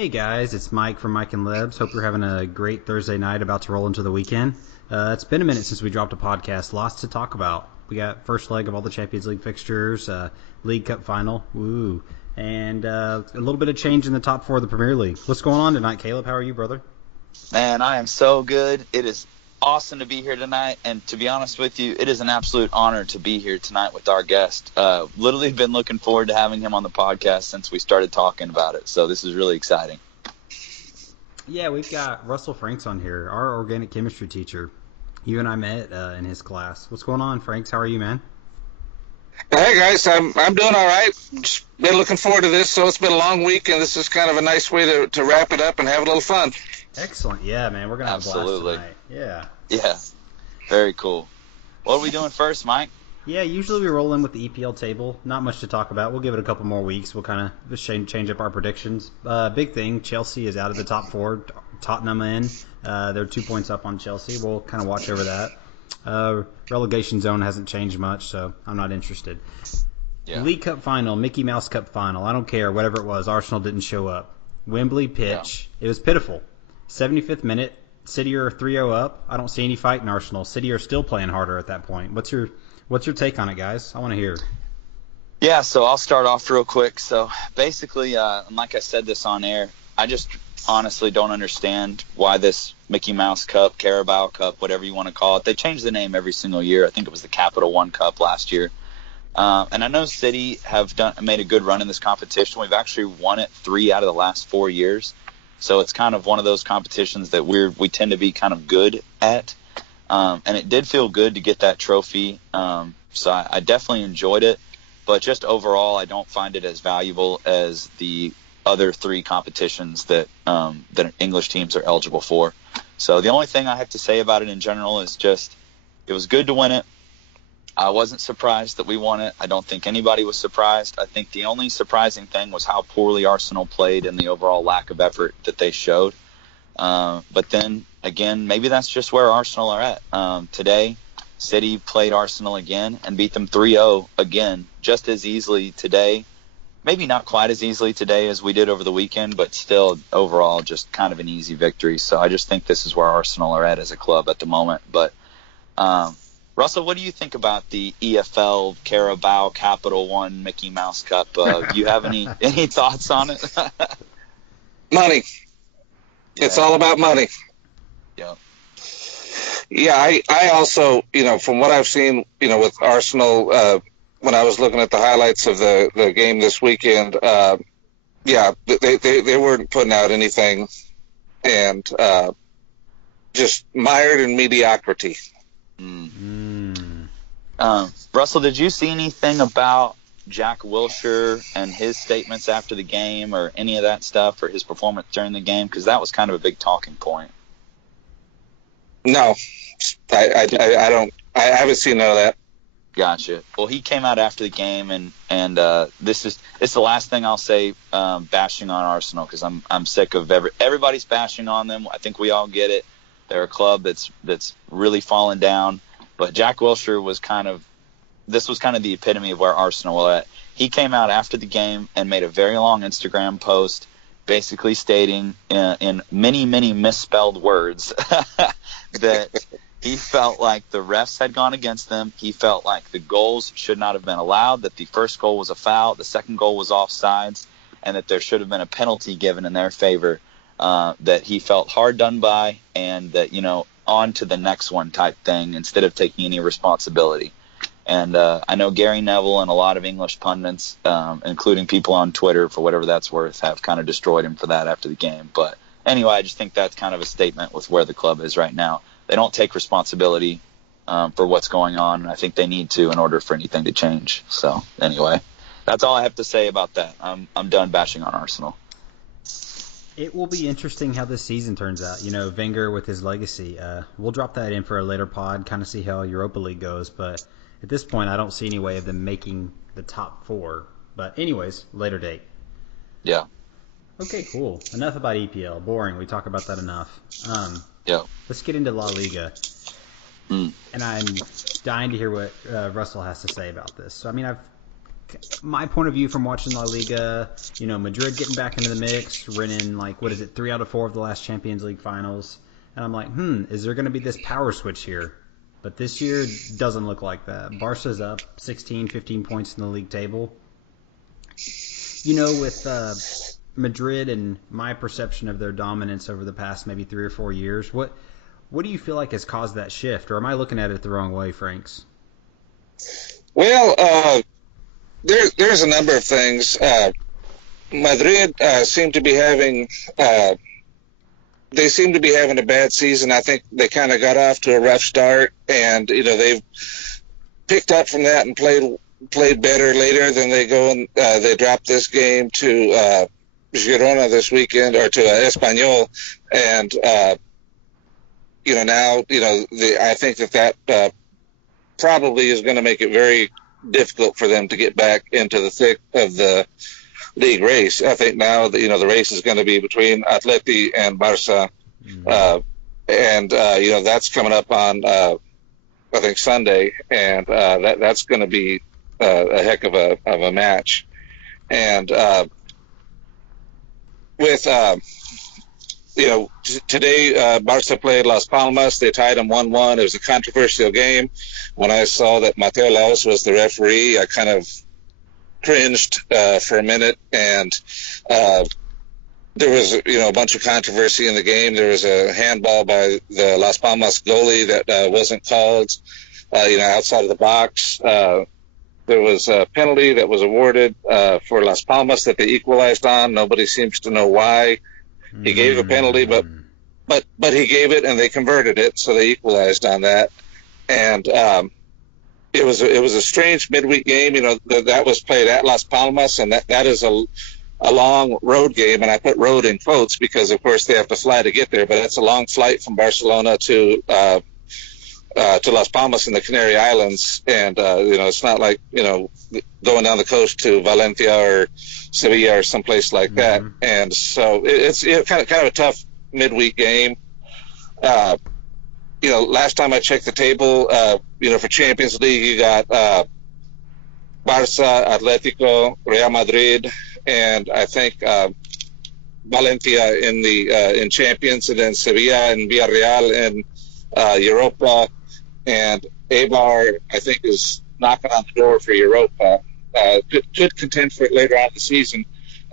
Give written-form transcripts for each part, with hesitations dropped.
Hey guys, it's Mike from Mike and Lebs. Hope you're having a great Thursday night, about to roll into the weekend. It's been a minute since we dropped a podcast. Lots to talk about. We got first leg of all the Champions League fixtures, League Cup final, woo, and a little bit of change in the top four of the Premier League. What's going on tonight, Caleb? How are you, brother? Man, I am so good. It is awesome to be here tonight, and to be honest with you, it is an absolute honor to be here tonight with our guest. Literally been looking forward to having him on the podcast since we started talking about it, so this is really exciting. Yeah, we've got Russell Franks on here, our organic chemistry teacher. You and I met in his class. What's going on, Franks? How are you, man? Hey guys, I'm doing all right. Just been looking forward to this. So it's been a long week, and this is kind of a nice way to wrap it up and have a little fun. Excellent. Yeah, man, we're gonna have a blast tonight. Yeah, very cool. What are we doing first, Mike? Yeah, usually we roll in with the EPL table. Not much to talk about. We'll give it a couple more weeks. We'll kind of change up our predictions. Big thing, Chelsea is out of the top four. Tottenham in. They're 2 points up on Chelsea. We'll kind of watch over that. Relegation zone hasn't changed much, so I'm not interested. Yeah. League Cup final, Mickey Mouse Cup final. I don't care, whatever it was. Arsenal didn't show up. Wembley pitch. Yeah. It was pitiful. 75th minute. City are 3-0 up. I don't see any fight in Arsenal. City are still playing harder at that point. What's your take on it, guys? I want to hear. Yeah, so I'll start off real quick. So basically, like I said this on air, I just honestly don't understand why this Mickey Mouse Cup, Carabao Cup, whatever you want to call it, they change the name every single year. I think it was the Capital One Cup last year. And I know City have made a good run in this competition. We've actually won it 3 out of the last 4 years. So it's kind of one of those competitions that we tend to be kind of good at. And it did feel good to get that trophy. So I definitely enjoyed it. But just overall, I don't find it as valuable as the other 3 competitions that English teams are eligible for. So the only thing I have to say about it in general is just it was good to win it. I wasn't surprised that we won it. I don't think anybody was surprised. I think the only surprising thing was how poorly Arsenal played and the overall lack of effort that they showed. But then, again, maybe that's just where Arsenal are at. Today, City played Arsenal again and beat them 3-0 again, just as easily today. Maybe not quite as easily today as we did over the weekend, but still, overall, just kind of an easy victory. So I just think this is where Arsenal are at as a club at the moment. But Russell, what do you think about the EFL Carabao Capital One Mickey Mouse Cup? Do you have any thoughts on it? Money. Yeah. It's all about money. Yeah. Yeah, I also, from what I've seen, with Arsenal, when I was looking at the highlights of the game this weekend, they weren't putting out anything, and just mired in mediocrity. Russell, did you see anything about Jack Wilshere and his statements after the game or any of that stuff or his performance during the game? Because that was kind of a big talking point. No, I don't. I haven't seen none of that. Gotcha. Well, he came out after the game, and it's the last thing I'll say bashing on Arsenal, because I'm sick of everybody's bashing on them. I think we all get it. They're a club that's really fallen down. But Jack Wilshere was kind of the epitome of where Arsenal were at. He came out after the game and made a very long Instagram post basically stating in many, many misspelled words that he felt like the refs had gone against them. He felt like the goals should not have been allowed, that the first goal was a foul, the second goal was offsides, and that there should have been a penalty given in their favor, that he felt hard done by, and that, on to the next one type thing instead of taking any responsibility. And I know Gary Neville and a lot of English pundits, including people on Twitter, for whatever that's worth, have kind of destroyed him for that after the game. But anyway, I just think that's kind of a statement with where the club is right now. They don't take responsibility for what's going on, and I think they need to in order for anything to change. So anyway, that's all I have to say about that. I'm done bashing on Arsenal. It will be interesting how this season turns out. Wenger with his legacy. We'll drop that in for a later pod, kind of see how Europa League goes. But at this point, I don't see any way of them making the top 4. But anyways, later date. Yeah. Okay, cool. Enough about EPL. Boring. We talk about that enough. Yeah. Let's get into La Liga. And I'm dying to hear what Russell has to say about this. So, I've my point of view from watching La Liga, Madrid getting back into the mix, winning 3 out of 4 of the last Champions League finals, and I'm like, is there going to be this power switch here? But this year doesn't look like that. Barca's up 16, 15 points in the league table. With Madrid and my perception of their dominance over the past maybe 3 or 4 years, what do you feel like has caused that shift? Or am I looking at it the wrong way, Franks? Well, there's a number of things. Madrid seem to be having a bad season. I think they kind of got off to a rough start, and they've picked up from that and played better later. Then they go and they drop this game to Girona this weekend, or to Espanyol, and now I think that probably is going to make it very difficult for them to get back into the thick of the league race. I think now the race is going to be between Atleti and Barca, and that's coming up on I think Sunday, and that's going to be a heck of a match. And with today Barca played Las Palmas. They tied them 1-1. It was a controversial game. When I saw that Mateo Laos was the referee, I kind of cringed for a minute, and there was a bunch of controversy in the game. There was a handball by the Las Palmas goalie that wasn't called outside of the box. There was a penalty that was awarded for Las Palmas that they equalized on. Nobody seems to know why. He gave a penalty, but he gave it, and they converted it, so they equalized on that. And it was a strange midweek game. That was played at Las Palmas, and that is a long road game, and I put road in quotes because, of course, they have to fly to get there. But it's a long flight from Barcelona to Las Palmas in the Canary Islands, and it's not like going down the coast to Valencia or Sevilla or someplace like that. And so it's kind of a tough midweek game. Last time I checked the table, for Champions League, you got Barca, Atletico, Real Madrid, and I think Valencia in Champions, and then Sevilla and Villarreal in Europa, and Eibar, I think, is knocking on the door for Europa. Could contend for it later on in the season.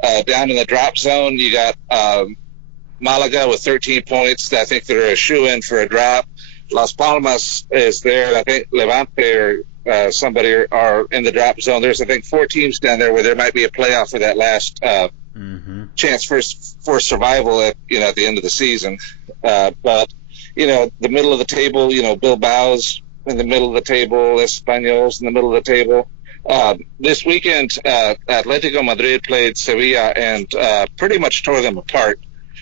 Down in the drop zone, you got Malaga with 13 points. I think they're a shoe-in for a drop. Las Palmas is there. I think Levante or somebody are in the drop zone. There's, I think, 4 teams down there where there might be a playoff for that last chance for survival at the end of the season. But the middle of the table, Bilbao's in the middle of the table, Espanyol's in the middle of the table. This weekend, Atletico Madrid played Sevilla and pretty much tore them apart.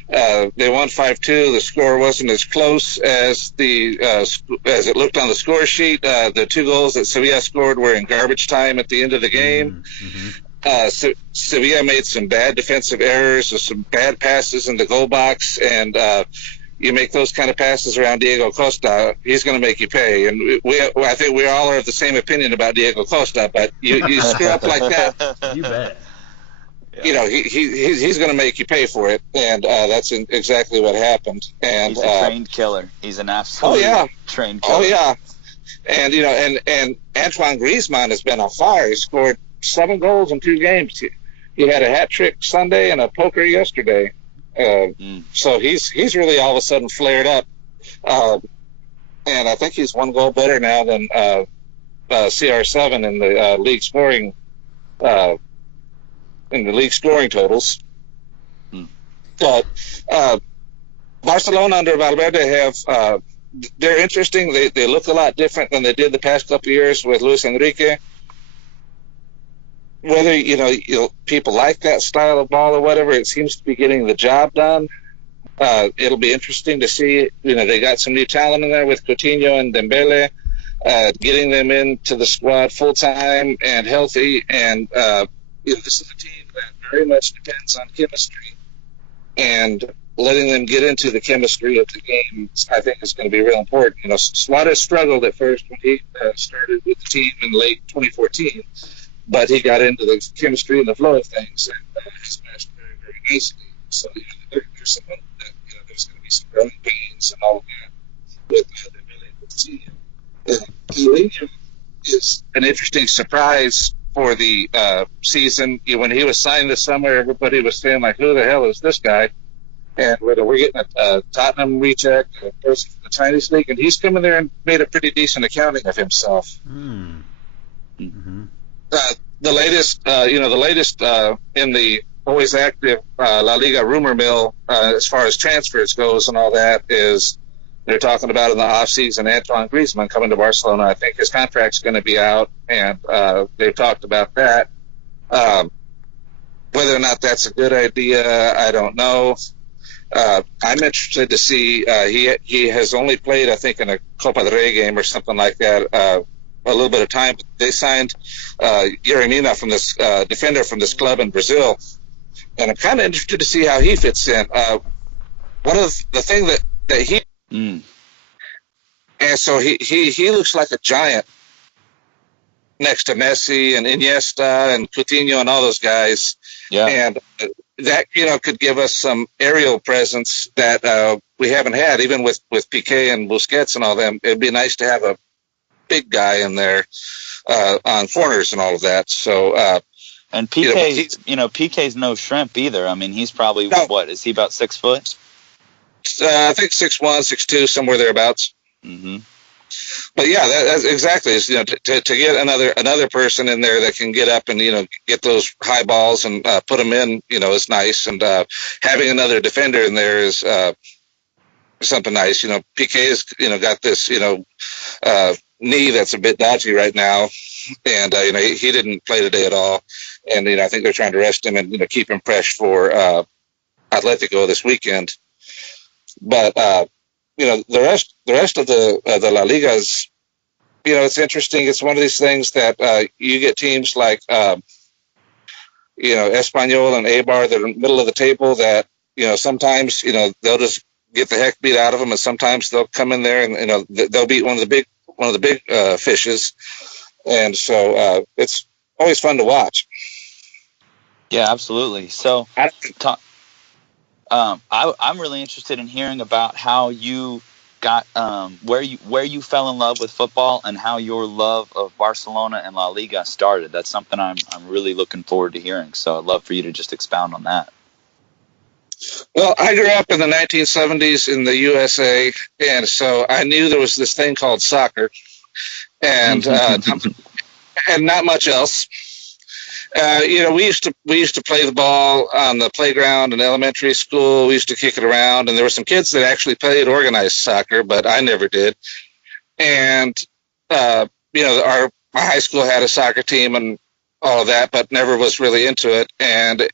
They won 5-2. The score wasn't as close as as it looked on the score sheet. The 2 goals that Sevilla scored were in garbage time at the end of the game. Sevilla made some bad defensive errors, with some bad passes in the goal box, and you make those kind of passes around Diego Costa, he's going to make you pay. And I think we all are of the same opinion about Diego Costa, but you screw up like that, you bet. He's going to make you pay for it, and that's exactly what happened. And he's a trained killer. He's an absolute trained killer. Oh yeah, and and Antoine Griezmann has been on fire. He scored 7 goals in 2 games. He had a hat trick Sunday and a poker yesterday. So he's really all of a sudden flared up, and I think he's 1 goal better now than CR7 in the league scoring totals. But Barcelona under Valverde have they're interesting. They look a lot different than they did the past couple of years with Luis Enrique. Whether people like that style of ball or whatever, it seems to be getting the job done. It'll be interesting to see. They got some new talent in there with Coutinho and Dembele, getting them into the squad full time and healthy. And this is a team that very much depends on chemistry, and letting them get into the chemistry of the game, I think, is going to be real important. Suarez struggled at first when he started with the team in late 2014. but he got into the chemistry and the flow of things, and has meshed very, very nicely. So there's some hope that there's going to be some growing pains and all of that with the ability to see him. William is an interesting surprise for the season. When he was signed this summer, everybody was saying, like, who the hell is this guy? And we're getting a Tottenham recheck, a person from the Chinese league, and he's come in there and made a pretty decent accounting of himself. Mm-hmm. The latest in the always active La Liga rumor mill as far as transfers goes and all that is they're talking about in the offseason Antoine Griezmann coming to Barcelona. I think his contract's going to be out, and they've talked about that. Whether or not that's a good idea, I don't know. I'm interested to see. He has only played, I think, in a Copa del Rey game or something like that. A little bit of time. They signed Yeremina from this defender from this club in Brazil, and I'm kind of interested to see how he fits in. One of the thing that he and so he looks like a giant next to Messi and Iniesta and Coutinho and all those guys. Yeah. And that could give us some aerial presence that we haven't had, even with Piqué and Busquets and all them. It'd be nice to have a big guy in there on corners and all of that. So and Piqué's no shrimp either. I mean, he's probably what is he, about 6 foot? I think 6'1", 6'2", somewhere thereabouts. Mm-hmm. But yeah, that's exactly. To get another person in there that can get up and get those high balls and put them in, is nice. And having another defender in there is something nice. Piqué's got this knee that's a bit dodgy right now, and he didn't play today at all. And I think they're trying to rest him and keep him fresh for Atletico this weekend. But the rest of the La Ligas, it's interesting. It's one of these things that you get teams like Espanyol and Eibar that are in the middle of the table that sometimes they'll just get the heck beat out of them, and sometimes they'll come in there and they'll beat one of the big fishes, and so it's always fun to watch. Yeah, absolutely. So I'm really interested in hearing about how you got where you fell in love with football and how your love of Barcelona and La Liga started. That's something I'm really looking forward to hearing. So I'd love for you to just expound on that. Well, I grew up in the 1970s in the USA, and so I knew there was this thing called soccer, and and not much else. We used to play the ball on the playground in elementary school. We used to kick it around, and there were some kids that actually played organized soccer, but I never did. And my high school had a soccer team and all of that, but never was really into it. And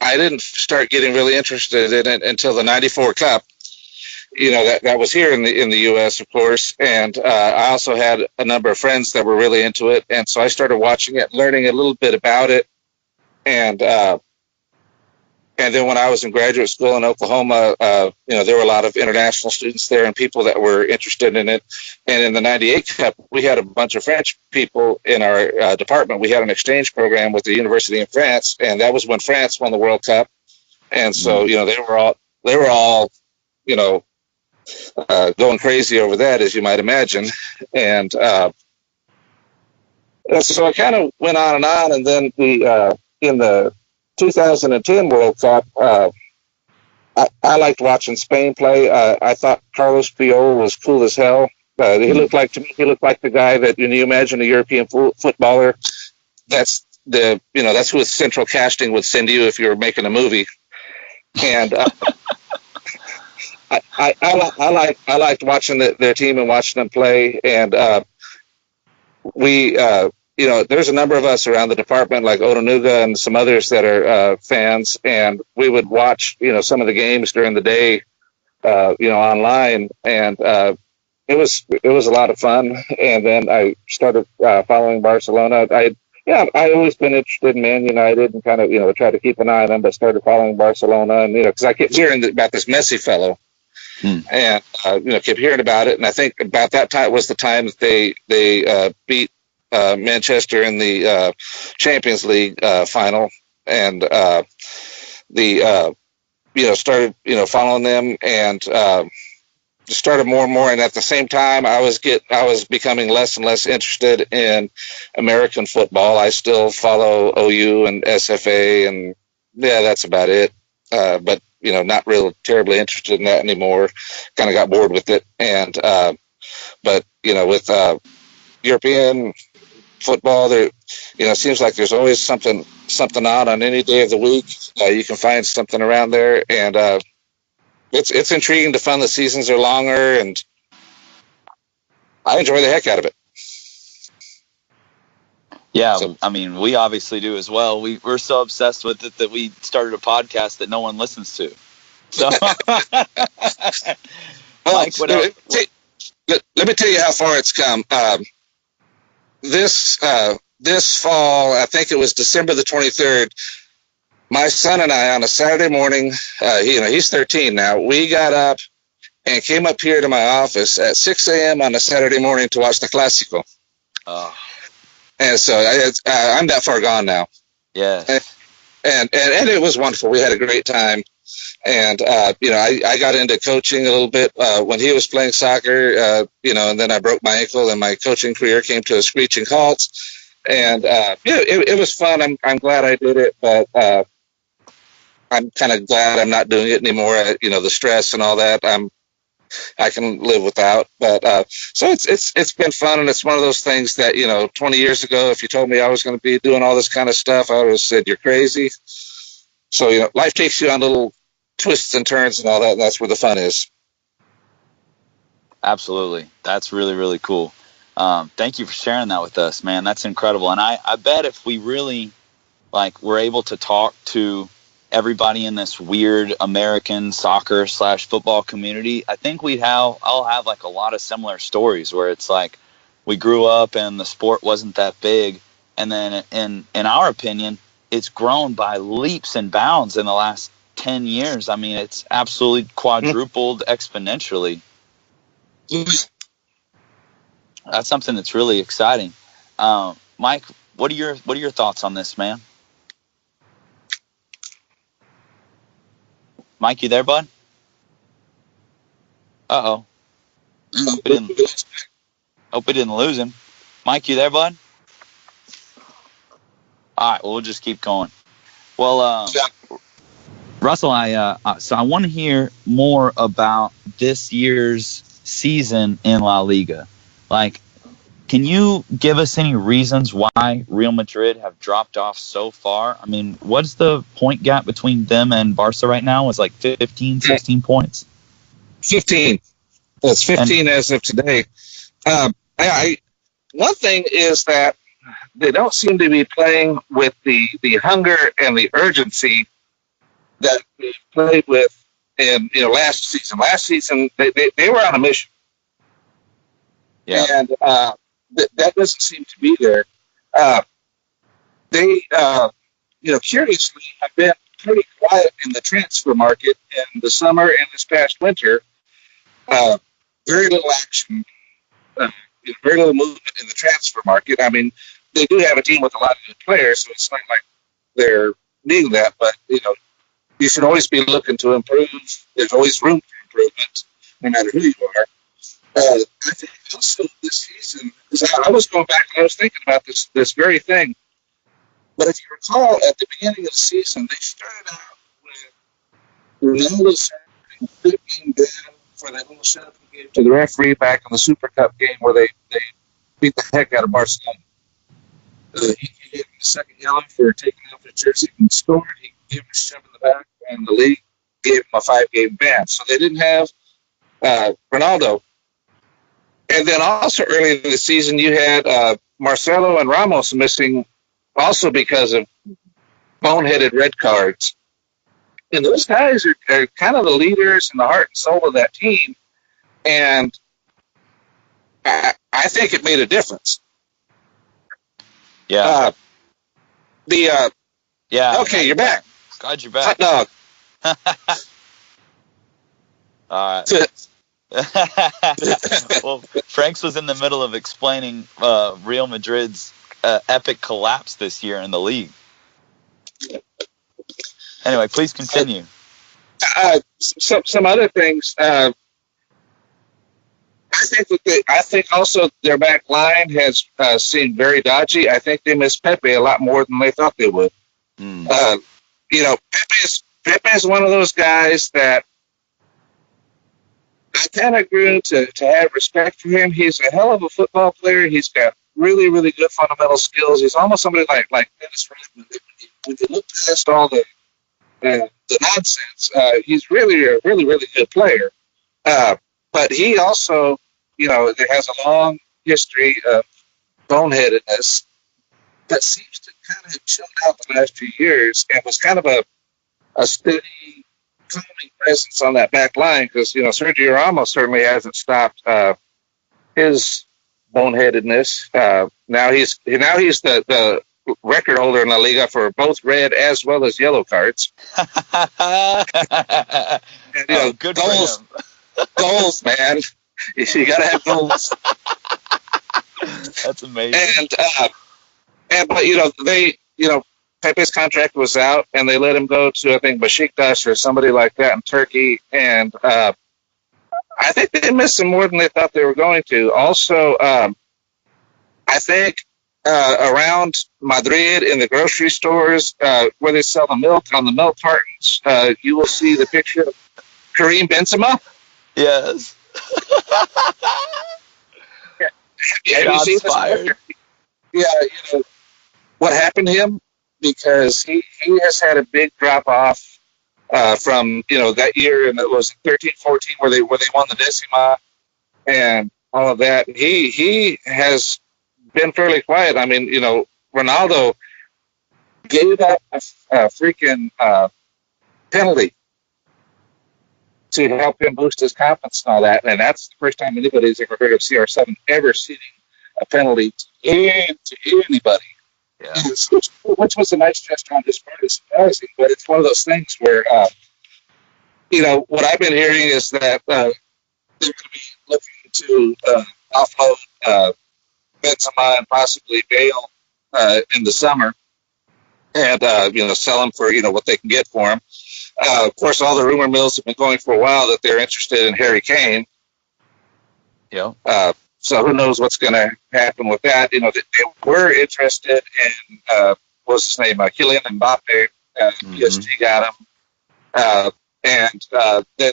I didn't start getting really interested in it until the '94 Cup. That was here in the U.S., of course, and I also had a number of friends that were really into it, and so I started watching it, learning a little bit about it, and then when I was in graduate school in Oklahoma, there were a lot of international students there and people that were interested in it. And in the '98 Cup, we had a bunch of French people in our department. We had an exchange program with the university in France, and that was when France won the World Cup, and so they were all going crazy over that, as you might imagine. And so it kind of went on, and then in the 2010 World Cup, I liked watching Spain play. I thought Carlos Puyol was cool as hell. He looked like the guy that you imagine a European footballer. That's who the central casting would send you if you were making a movie. And I liked watching their team and watching them play, and there's a number of us around the department, like Odanuga and some others that are fans, and we would watch some of the games during the day, online, and it was a lot of fun. And then I started following Barcelona. I always been interested in Man United and kind of try to keep an eye on them, but started following Barcelona, and because I kept hearing about this Messi fellow. And kept hearing about it, and I think about that time was the time that they beat Manchester in the Champions League final, and started following them, and just started more and more. And at the same time, I was becoming less and less interested in American football. I still follow OU and SFA, and yeah, that's about it. But not real terribly interested in that anymore. Kind of got bored with it, and but with European football, there seems like there's always something on any day of the week. You can find something around there, and it's intriguing to find the seasons are longer, and I enjoy the heck out of it. Yeah, so, I mean, we obviously do as well. We're so obsessed with it that we started a podcast that no one listens to. So, Mike, let me tell you how far it's come. This fall, I think it was December the 23rd, my son and I, on a Saturday morning, he's 13 now, we got up and came up here to my office at 6 a.m. on a Saturday morning to watch the Clásico. Oh. And so I'm that far gone now. Yeah. And it was wonderful. We had a great time. And, I got into coaching a little bit when he was playing soccer, and then I broke my ankle and my coaching career came to a screeching halt. And, it was fun. I'm glad I did it, but I'm kind of glad I'm not doing it anymore. The stress and all that, I can live without. But so it's been fun, and it's one of those things that 20 years ago, if you told me I was going to be doing all this kind of stuff, I would have said you're crazy. So life takes you on little twists and turns and all that, and that's where the fun is. Absolutely, that's really, really cool. Thank you for sharing that with us, man. That's incredible. And I bet if we really were able to talk to everybody in this weird American soccer / football community, I think I'll have a lot of similar stories where it's we grew up and the sport wasn't that big, and then in our opinion, it's grown by leaps and bounds in the last 10 years. I mean, it's absolutely quadrupled exponentially. That's something that's really exciting. Mike, what are your thoughts on this, man? Mike, you there, bud? Uh-oh. Hope we didn't lose him. Mike, you there, bud? All right, well, we'll just keep going. Well, Russell, so I want to hear more about this year's season in La Liga. Can you give us any reasons why Real Madrid have dropped off so far? I mean, what's the point gap between them and Barca right now? It's 15, 16 points? 15. It's 15 as of today. One thing is that they don't seem to be playing with the hunger and the urgency that they played with in last season. Last season, they were on a mission. Yeah. And that doesn't seem to be there. They, curiously have been pretty quiet in the transfer market in the summer and this past winter. Very little action, very little movement in the transfer market. I mean, they do have a team with a lot of good players, so it's not like they're needing that. But, you should always be looking to improve. There's always room for improvement, no matter who you are. I think also this season, because I was going back and I was thinking about this very thing. But if you recall, at the beginning of the season, they started out with Ronaldo serving 15 down for that little shot he gave to the referee back in the Super Cup game where they beat the heck out of Barcelona. He gave him a second yellow for taking off his jersey and scored. He gave him a shove in the back, and the league gave him a 5-game ban. So they didn't have Ronaldo. And then also early in the season, you had Marcelo and Ramos missing also because of boneheaded red cards. And those guys are kind of the leaders and the heart and soul of that team. And I think it made a difference. Yeah. Yeah. Okay, you're back. Glad you're back. Hot dog. All right. Well, Franks was in the middle of explaining Real Madrid's epic collapse this year in the league. Anyway, please continue. Some other things. I think also their back line has seemed very dodgy. I think they miss Pepe a lot more than they thought they would. Pepe is one of those guys that I kind of grew to have respect for him. He's a hell of a football player. He's got really, really good fundamental skills. He's almost somebody like Dennis Rodman. When you look past all the nonsense, he's really a really, really good player. But he also, has a long history of boneheadedness that seems to kind of have chilled out the last few years and was kind of a steady, calming presence on that back line because, Sergio Ramos certainly hasn't stopped his boneheadedness. Now he's the record holder in La Liga for both red as well as yellow cards. And, good goals, for him. Goals, man. You got to have goals. That's amazing. But Pepe's contract was out, and they let him go to, I think, Besiktas or somebody like that in Turkey. And I think they missed him more than they thought they were going to. Also, I think around Madrid in the grocery stores where they sell the milk on the milk cartons, you will see the picture of Karim Benzema. Yes. Have you seen fired. This? Yeah, what happened to him? Because he has had a big drop off from that year, and it was 13-14 where they won the Decima and all of that. He has been fairly quiet. I mean, Ronaldo gave up a freaking penalty to help him boost his confidence and all that, and that's the first time anybody's ever heard of CR7 ever ceding a penalty to anybody. Yeah. Which was a nice gesture on his part. It's surprising, but it's one of those things where, what I've been hearing is that they're going to be looking to offload Benzema and possibly Bale in the summer, and sell him for what they can get for him. Of course, all the rumor mills have been going for a while that they're interested in Harry Kane. Yeah. So who knows what's going to happen with that? They were interested in what's his name, Kylian Mbappe. PSG got him, and then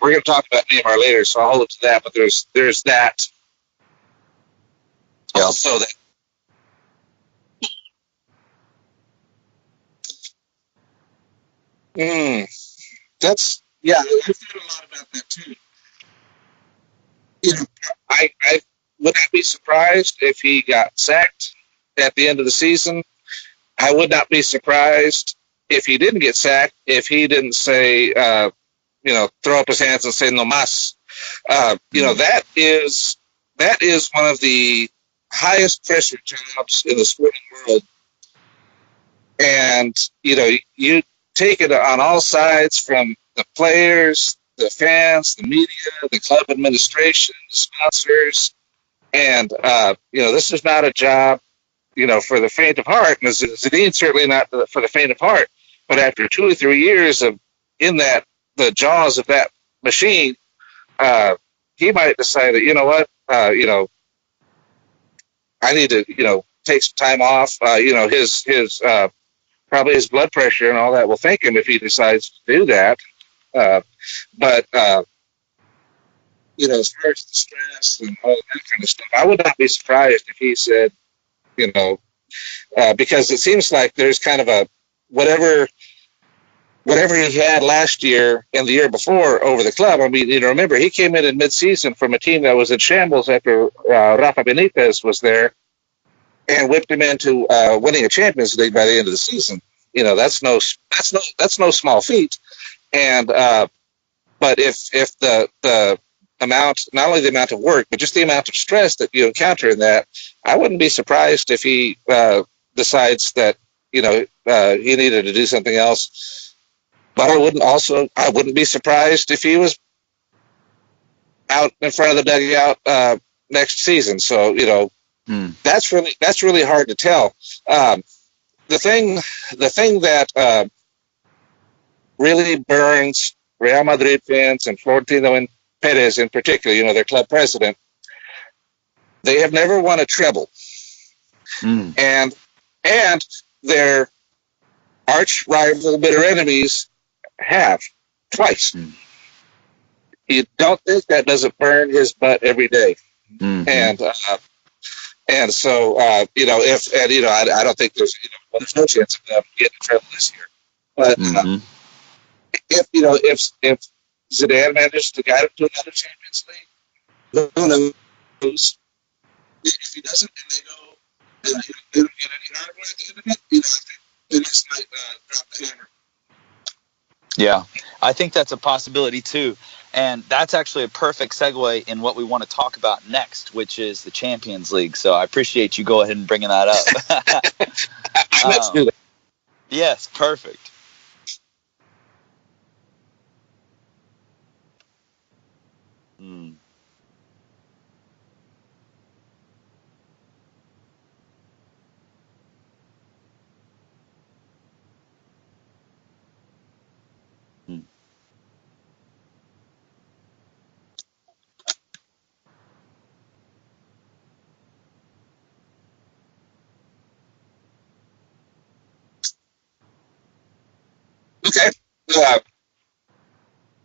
we're going to talk about Neymar later, so I'll hold it to that. But there's that. Yeah. Also, that. That's I've thought a lot about that too. I would not be surprised if he got sacked at the end of the season. I would not be surprised if he didn't get sacked, if he didn't say, throw up his hands and say no mas. That is one of the highest pressure jobs in the sporting world. And, you take it on all sides, from the players, the fans, the media, the club administration, the sponsors. And, this is not a job, for the faint of heart. And Zidane's certainly not for the faint of heart. But after 2 or 3 years of in the jaws of that machine, he might decide that, I need to, take some time off. His probably his blood pressure and all that will thank him if he decides to do that. But as far as the stress and all that kind of stuff, I would not be surprised if he said, because it seems like there's kind of a whatever he had last year and the year before over the club. I mean, remember, he came in mid-season from a team that was in shambles after Rafa Benitez was there, and whipped him into winning a Champions League by the end of the season. That's no small feat. And but if the amount, not only the amount of work, but just the amount of stress that you encounter in that, I wouldn't be surprised if he decides that he needed to do something else. But I wouldn't be surprised if he was out in front of the dugout next season. So that's really hard to tell. The thing that really burns Real Madrid fans and Florentino and Perez in particular, their club president, they have never won a treble, and their arch rival, bitter enemies have twice. You don't think that doesn't burn his butt every day. And so I don't think there's no chance of them getting in trouble this year. But if Zidane manages to guide him to another Champions League, who knows? If he doesn't, and they don't get any hardware at the end of it, I think they just might drop the hammer. Yeah, I think that's a possibility too. And that's actually a perfect segue in what we want to talk about next, which is the Champions League. So I appreciate you go ahead and bringing that up. Let's do it. Yes, perfect. Okay.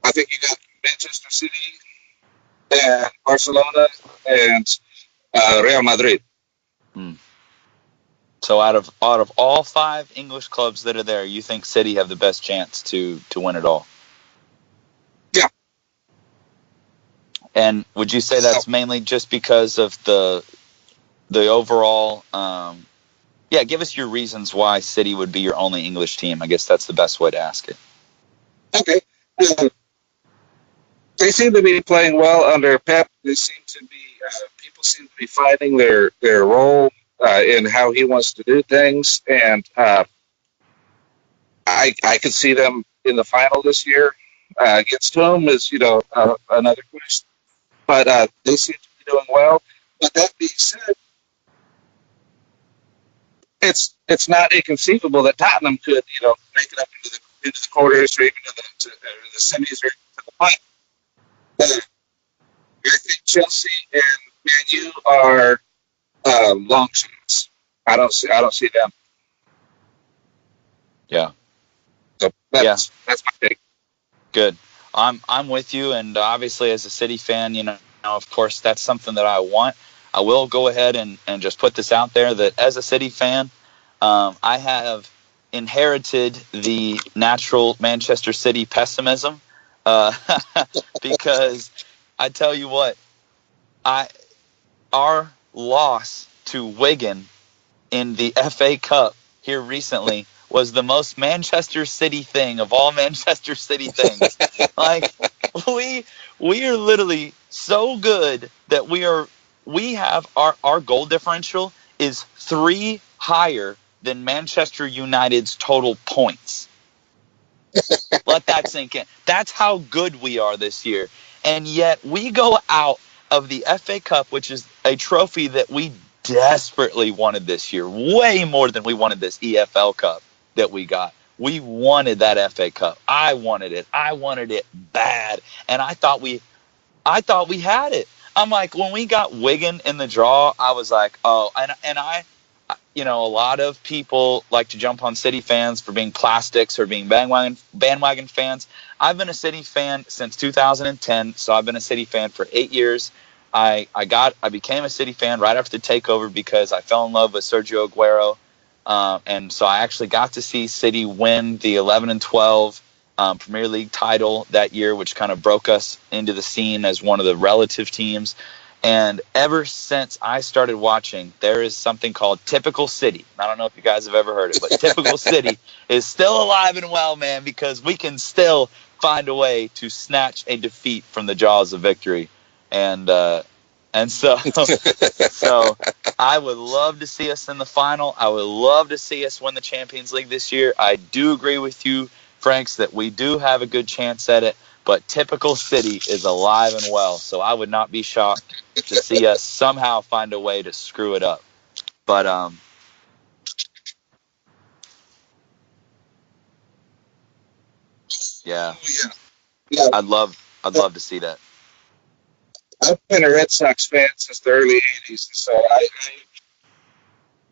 I think you got Manchester City and Barcelona and Real Madrid. So out of all 5 English clubs that are there, you think City have the best chance to win it all? Yeah. And would you say that's mainly just because of the overall? Give us your reasons why City would be your only English team. I guess that's the best way to ask it. Okay. They seem to be playing well under Pep. They seem to be people seem to be finding their role in how he wants to do things, and I could see them in the final this year. Against whom is another question, but they seem to be doing well. But that being said, it's not inconceivable that Tottenham could make it up into the quarters or even to the semis or to the final. I think Chelsea and Man U are long shots. I don't see them. Yeah. So that's my take. Good. I'm with you, and obviously as a City fan, of course that's something that I want. I will go ahead and just put this out there that as a City fan, I have inherited the natural Manchester City pessimism because I tell you what, our loss to Wigan in the FA Cup here recently was the most Manchester City thing of all Manchester City things. Like we are literally so good that we have our goal differential is 3 higher than Manchester United's total points. Let that sink in. That's how good we are this year. And yet we go out of the FA Cup, which is a trophy that we desperately wanted this year, way more than we wanted this EFL Cup that we got. We wanted that FA Cup. I wanted it. I wanted it bad. And I thought we had it. I'm like, when we got Wigan in the draw, I was like, oh, and I a lot of people like to jump on City fans for being plastics or being bandwagon fans. I've been a City fan since 2010, so I've been a City fan for 8 years. I became a City fan right after the takeover because I fell in love with Sergio Aguero, and so I actually got to see City win the 11-12 Premier League title that year, which kind of broke us into the scene as one of the relative teams. And ever since I started watching, there is something called Typical City. I don't know if you guys have ever heard it, but Typical City is still alive and well, man, because we can still find a way to snatch a defeat from the jaws of victory. And so I would love to see us in the final. I would love to see us win the Champions League this year. I do agree with you, Franks, that we do have a good chance at it. but typical City is alive and well, so I would not be shocked to see us somehow find a way to screw it up. But yeah, I'd love to see that. I've been a Red Sox fan since the early '80s, so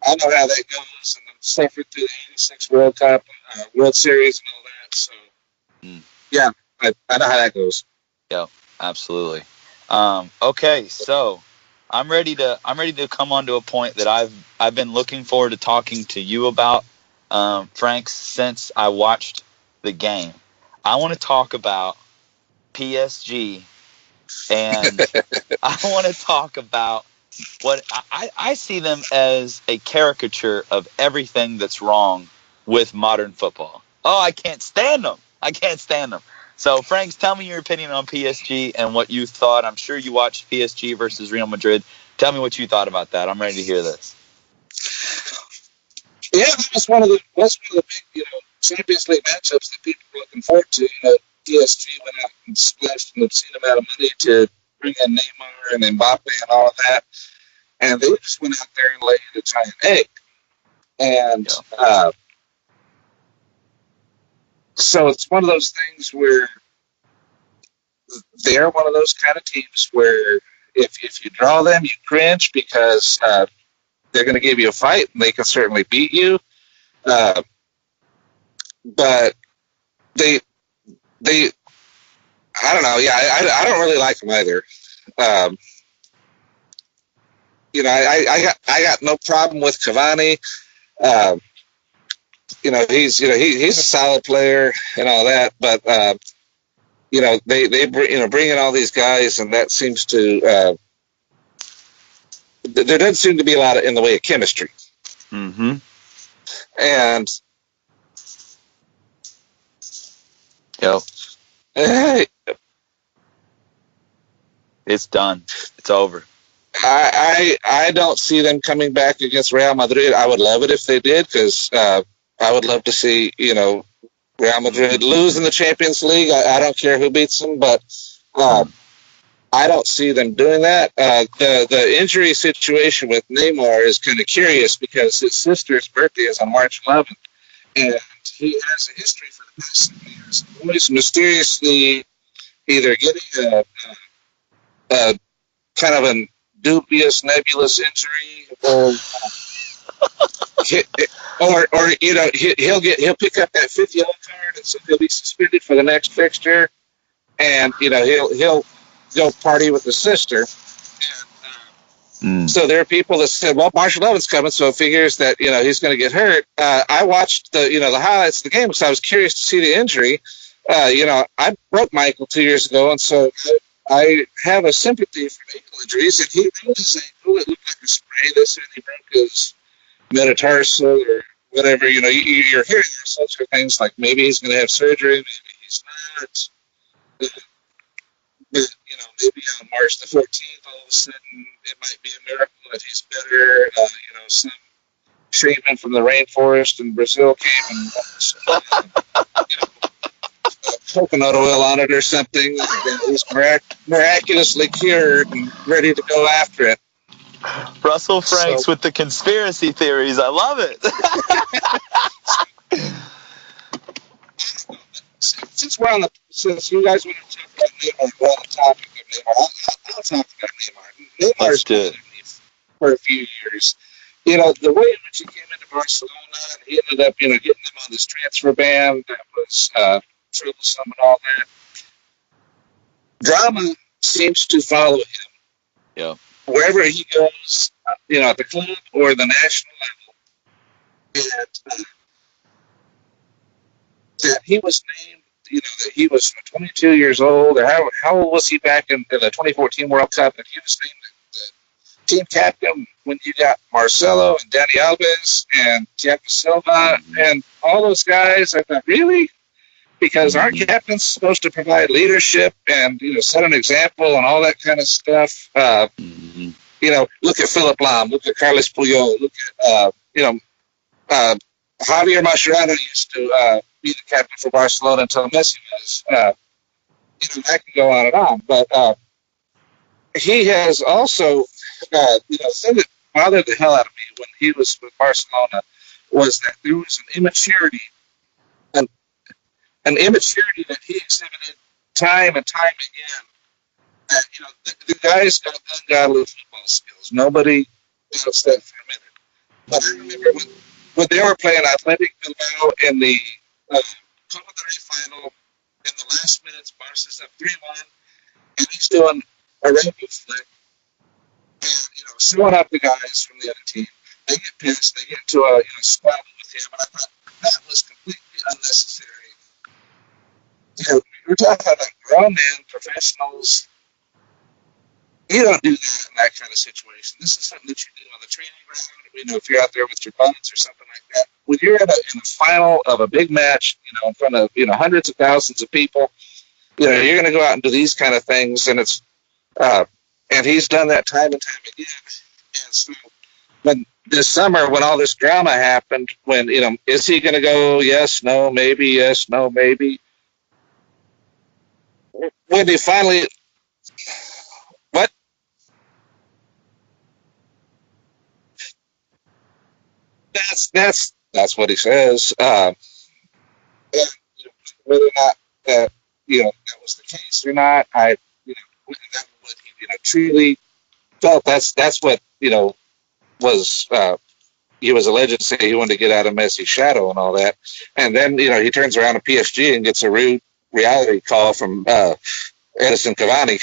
I know how that goes, and I've suffered through the '86 World Cup, World Series, and all that. So yeah, I know how that goes. Yeah, absolutely. Okay, so I'm ready to come on to a point that I've been looking forward to talking to you about, Frank, since I watched the game. I want to talk about PSG, and I want to talk about what I see them as a caricature of everything that's wrong with modern football. Oh, I can't stand them. So, Franks, tell me your opinion on PSG and what you thought. I'm sure you watched PSG versus Real Madrid. Tell me what you thought about that. I'm ready to hear this. Yeah, that's one of the big, Champions League matchups that people are looking forward to. PSG went out and splashed an obscene amount of money to bring in Neymar and Mbappe and all of that, and they just went out there and laid a giant egg. And so it's one of those things where they're one of those kind of teams where if you draw them, you cringe because they're going to give you a fight and they can certainly beat you. But they I don't know. Yeah, I don't really like them either. I got no problem with Cavani. He's a solid player and all that, but they bring in all these guys, and that seems to there doesn't seem to be a lot in the way of chemistry. Mm-hmm. And hey, it's done. It's over. I don't see them coming back against Real Madrid. I would love it if they did, because I would love to see Real Madrid lose in the Champions League. I don't care who beats them, but I don't see them doing that. The injury situation with Neymar is kind of curious because his sister's birthday is on March 11th, and he has a history for the past 7 years. Always mysteriously either getting a kind of a dubious, nebulous injury, he'll pick up that fifth yellow card, and so he'll be suspended for the next fixture, and he'll go party with his sister. And so there are people that said, well, March 11th's coming, so it figures that he's going to get hurt. I watched the highlights of the game because I was curious to see the injury. I broke my ankle 2 years ago, and so I have a sympathy for ankle injuries, and he rolled his ankle. It looked like a spray. They said he broke his metatarsal or whatever. You're hearing such things like maybe he's going to have surgery, maybe he's not. Maybe on March the 14th, all of a sudden, it might be a miracle that he's better. Some shaman from the rainforest in Brazil came and coconut oil on it or something. And it was miraculously cured and ready to go after it. Russell Franks with the conspiracy theories. I love it. Since you guys want to talk about Neymar, we're on the topic of Neymar. I'll talk about Neymar. Neymar's been with me for a few years. The way in which he came into Barcelona, and he ended up, getting them on this transfer ban that was troublesome and all that. Drama seems to follow him. Yeah. Wherever he goes, at the club or the national level. And that he was named, that he was 22 years old, or how old was he back in the 2014 World Cup? And he was named the team captain when you got Marcelo and Dani Alves and Thiago Silva and all those guys. I thought, really? Because aren't captains supposed to provide leadership and set an example and all that kind of stuff? Look at Philip Lahm, look at Carles Puyol, look at Javier Mascherano used to be the captain for Barcelona until Messi was. I can go on and on, but he has also, something that bothered the hell out of me when he was with Barcelona was that there was an, an immaturity that he exhibited time and time again. That, the guy's got ungodly football skills. Nobody doubts that for a minute. But I remember when they were playing Athletic Bilbao in the Copa del Rey final, in the last minutes, Barca's up 3-1, and he's doing a rainbow flick and, showing up the guys from the other team. They get pissed. They get into a squabble with him, and I thought that was completely unnecessary. We're talking about grown men, professionals. You don't do that in that kind of situation. This is something that you do on the training ground. If you're out there with your buds or something like that. When you're in the final of a big match, in front of hundreds of thousands of people, you're going to go out and do these kind of things, and it's and he's done that time and time again. And so when this summer, when all this drama happened, when is he going to go? Yes, no, maybe. Yes, no, maybe. When he finally, what? That's what he says. And, whether or not that that was the case or not, that what he truly felt. That's what was. He was alleged to say he wanted to get out of Messi's shadow and all that, and then he turns around to PSG and gets a rude reality call from Edison Cavani.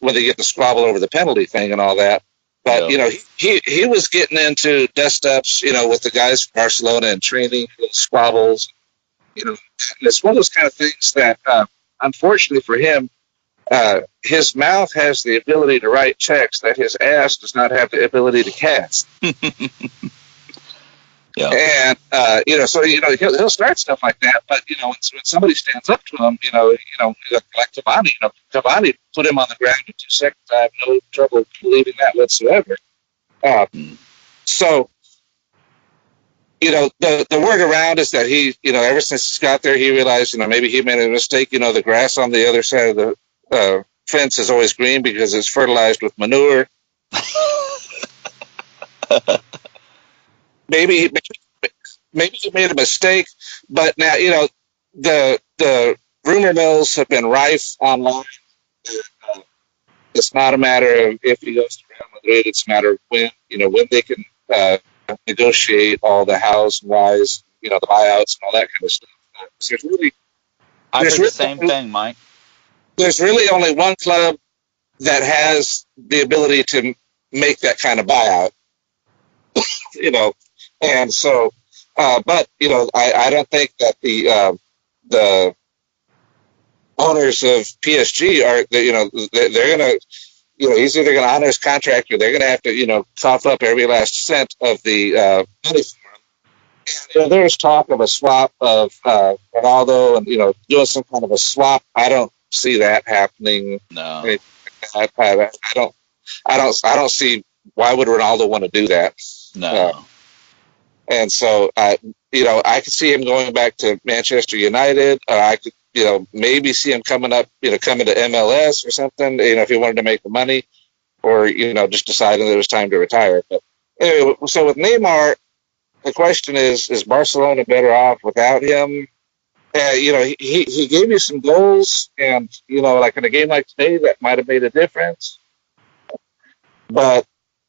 When they get the squabble over the penalty thing and all that. But he was getting into dust ups, with the guys from Barcelona and training, little squabbles. And it's one of those kind of things that, unfortunately for him, his mouth has the ability to write checks that his ass does not have the ability to cast. And so he'll start stuff like that, but when somebody stands up to him, like Cavani, Cavani put him on the ground in 2 seconds. I have no trouble believing that whatsoever. So the word around is that he, ever since he's got there, he realized maybe he made a mistake. The grass on the other side of the fence is always green because it's fertilized with manure. Maybe he made a mistake, but now the rumor mills have been rife online. It's not a matter of if he goes to Real Madrid; it's a matter of when they can negotiate all the hows and whys, the buyouts and all that kind of stuff. I heard the same thing, Mike. There's really only one club that has the ability to make that kind of buyout. And so, but I don't think that the owners of PSG are, they're gonna, he's either gonna honor his contract or they're gonna have to, cough up every last cent of the money for him. And there's talk of a swap of Ronaldo and doing some kind of a swap. I don't see that happening. No, I don't see why would Ronaldo want to do that. No. And so, I could see him going back to Manchester United. I could, maybe see him coming to MLS or something, if he wanted to make the money, or, just deciding that it was time to retire. But anyway, so with Neymar, the question is Barcelona better off without him? He gave you some goals, and, like in a game like today, that might have made a difference. But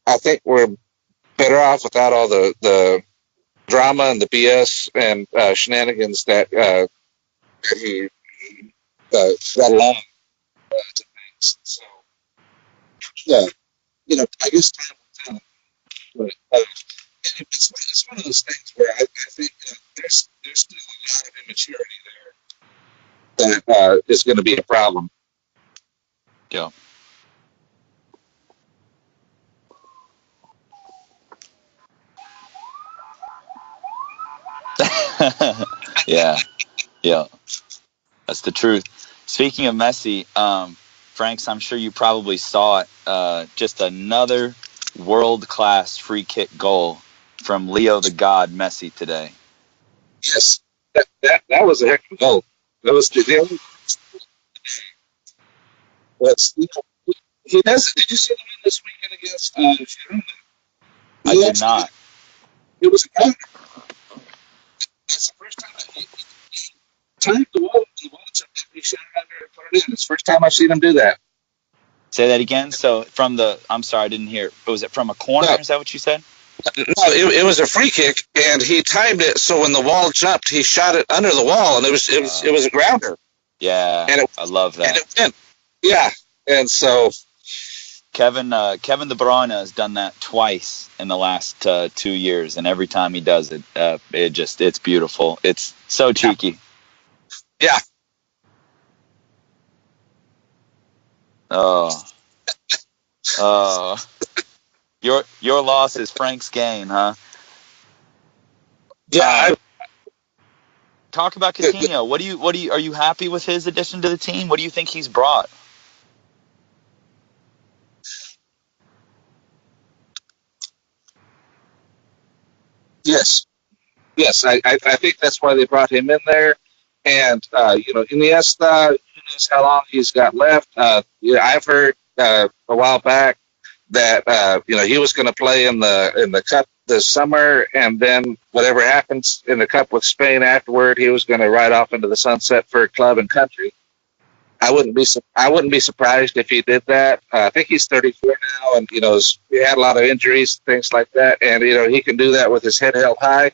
I think we're better off without all the drama and the BS and shenanigans that he got along to things. So, I guess time will tell. But it's one of those things where I think there's still a lot of immaturity there that is going to be a problem. Yeah. Yeah, that's the truth. Speaking of Messi, Franks, I'm sure you probably saw it. Just another world-class free kick goal from Leo the God Messi today. Yes, that was a heck of a goal. That was the only. But he does. Did you see the one this weekend against Girona? I did not. It was a counter. That's the first time that he timed the wall. The wall jumped up, he shot it under and put it in. It's the first time I've seen him do that. Say that again. So I'm sorry, I didn't hear. Was it from a corner? No. Is that what you said? No, it was a free kick, and he timed it so when the wall jumped, he shot it under the wall, and it was a grounder. Yeah, and I love that. And it went. Yeah, and so Kevin De Bruyne has done that twice in the last 2 years, and every time he does it, it's beautiful. It's so cheeky. Yeah. Oh. Your loss is Frank's gain, huh? Yeah. Talk about Coutinho. Are you happy with his addition to the team? What do you think he's brought? Yes. I think that's why they brought him in there. And Iniesta, who knows how long he's got left. I've heard a while back that he was going to play in the cup this summer, and then whatever happens in the cup with Spain afterward, he was going to ride off into the sunset for a club and country. I wouldn't be surprised if he did that. I think he's 34 now, and he had a lot of injuries, things like that, and he can do that with his head held high.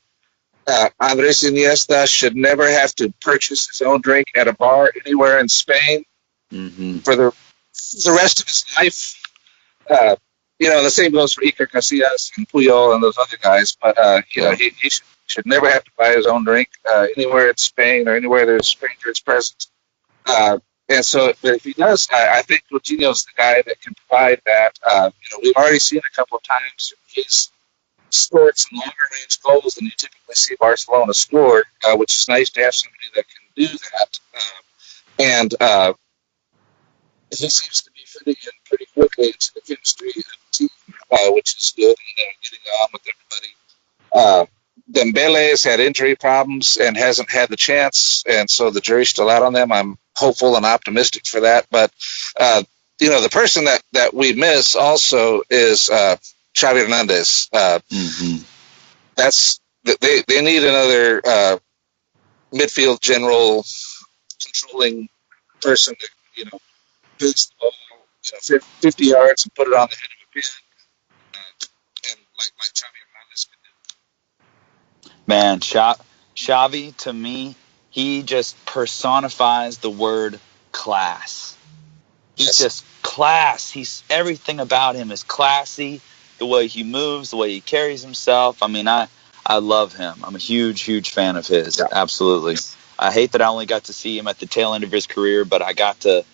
Andres Iniesta should never have to purchase his own drink at a bar anywhere in Spain for the rest of his life. The same goes for Iker Casillas and Puyol and those other guys. But he should never have to buy his own drink anywhere in Spain or anywhere there's strangers present. And so, if he does, I think Coutinho's the guy that can provide that. We've already seen a couple of times he's scored some longer range goals than you typically see Barcelona score, which is nice to have somebody that can do that. And he seems to be fitting in pretty quickly into the chemistry of the team, which is good, getting on with everybody. Dembele's had injury problems and hasn't had the chance, and so the jury's still out on them. I'm hopeful and optimistic for that. But, the person that we miss also is Xavi Hernandez. They need another midfield general controlling person to, pace the ball, 50 yards and put it on the head of a pin, and like Xavi Hernandez can do. Man, Xavi, to me, he just personifies the word class. He's just class. Everything about him is classy. The way he moves, the way he carries himself. I mean, I love him. I'm a huge, huge fan of his. Yeah. Absolutely. I hate that I only got to see him at the tail end of his career, but I got to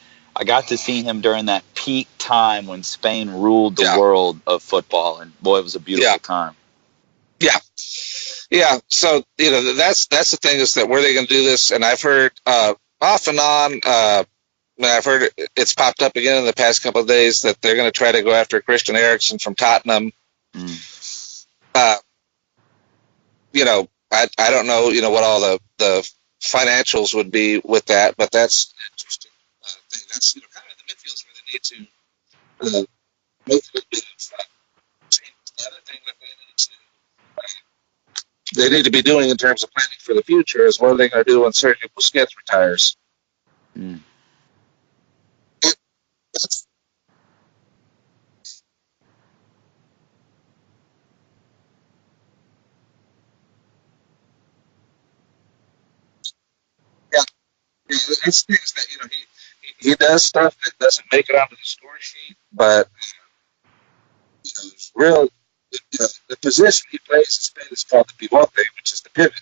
see him during that peak time when Spain ruled the world of football, and boy, it was a beautiful time. Yeah. So that's the thing, is that where they're going to do this, and I've heard off and on. I've heard it's popped up again in the past couple of days that they're going to try to go after Christian Eriksen from Tottenham. I don't know, what all the financials would be with that, but that's an interesting thing. That's kind of the midfields where they need to make a bit of change. The other thing that they need to be doing in terms of planning for the future is what are they going to do when Sergio Busquets retires. It's things that he does stuff that doesn't make it onto the score sheet, but the position he plays in Spain is called the pivote, which is the pivot,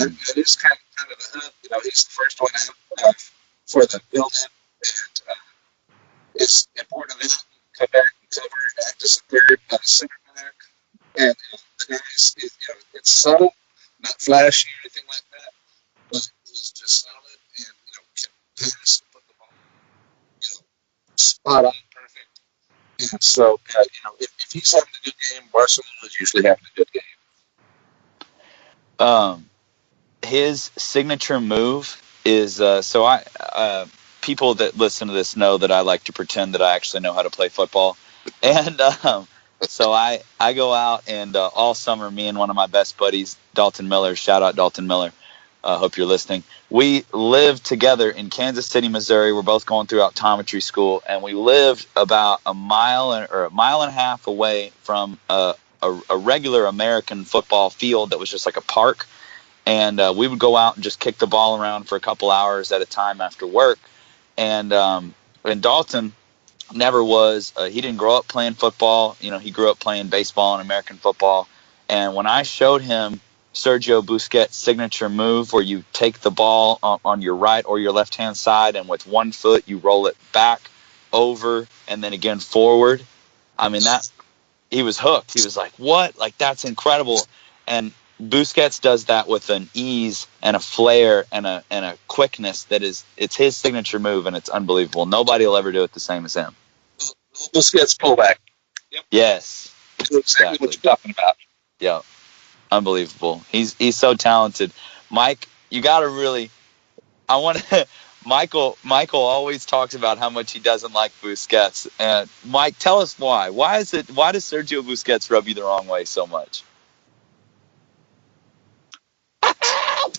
and that is kind of the hub. He's the first one out for the build-up, and it's important that he come back and cover and act as a third center back, and the guys, it's subtle, not flashy or anything like that, but he's just solid and can pass and put the ball spot on perfect. And so if he's having a good game, Barcelona is usually having a good game. His signature move is so I people that listen to this know that I like to pretend that I actually know how to play football, and so I go out and all summer, me and one of my best buddies, Dalton Miller, shout out Dalton Miller, hope you're listening. We lived together in Kansas City, Missouri. We're both going through optometry school, and we lived about a mile and a half away from a regular American football field that was just like a park. And we would go out and just kick the ball around for a couple hours at a time after work. And Dalton never was. He didn't grow up playing football. You know, he grew up playing baseball and American football. And when I showed him Sergio Busquets' signature move, where you take the ball on your right or your left-hand side, and with one foot you roll it back, over, and then again forward. I mean, that he was hooked. He was like, "What? Like, that's incredible!" And Busquets does that with an ease and a flair and a quickness it's his signature move, and it's unbelievable. Nobody will ever do it the same as him. Busquets pullback. Yep. Yes. Exactly what you're talking about. Yeah. Unbelievable. He's so talented. Mike, you got to really I want to Michael always talks about how much he doesn't like Busquets. And Mike, tell us why. Why does Sergio Busquets rub you the wrong way so much?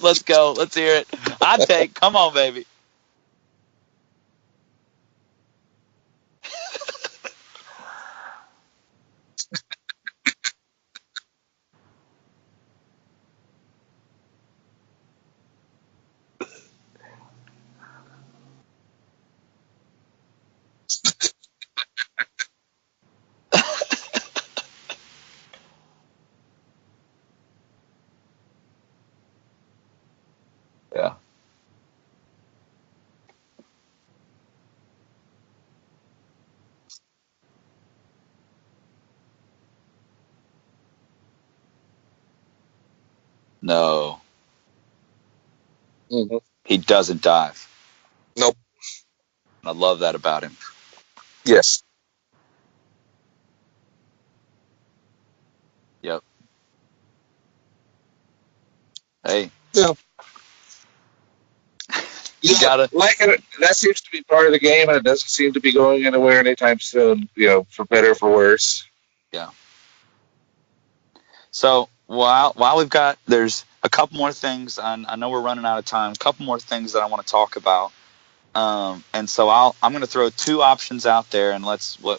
Let's go. Let's hear it. Hot take. Come on, baby. Yeah. No. Mm-hmm. He doesn't dive. Nope. I love that about him. Yes. Yep. Hey. Yeah. You gotta that seems to be part of the game, and it doesn't seem to be going anywhere anytime soon. You know, for better or for worse. Yeah. So while there's a couple more things. I know we're running out of time. A couple more things that I want to talk about. And so I'm going to throw two options out there, and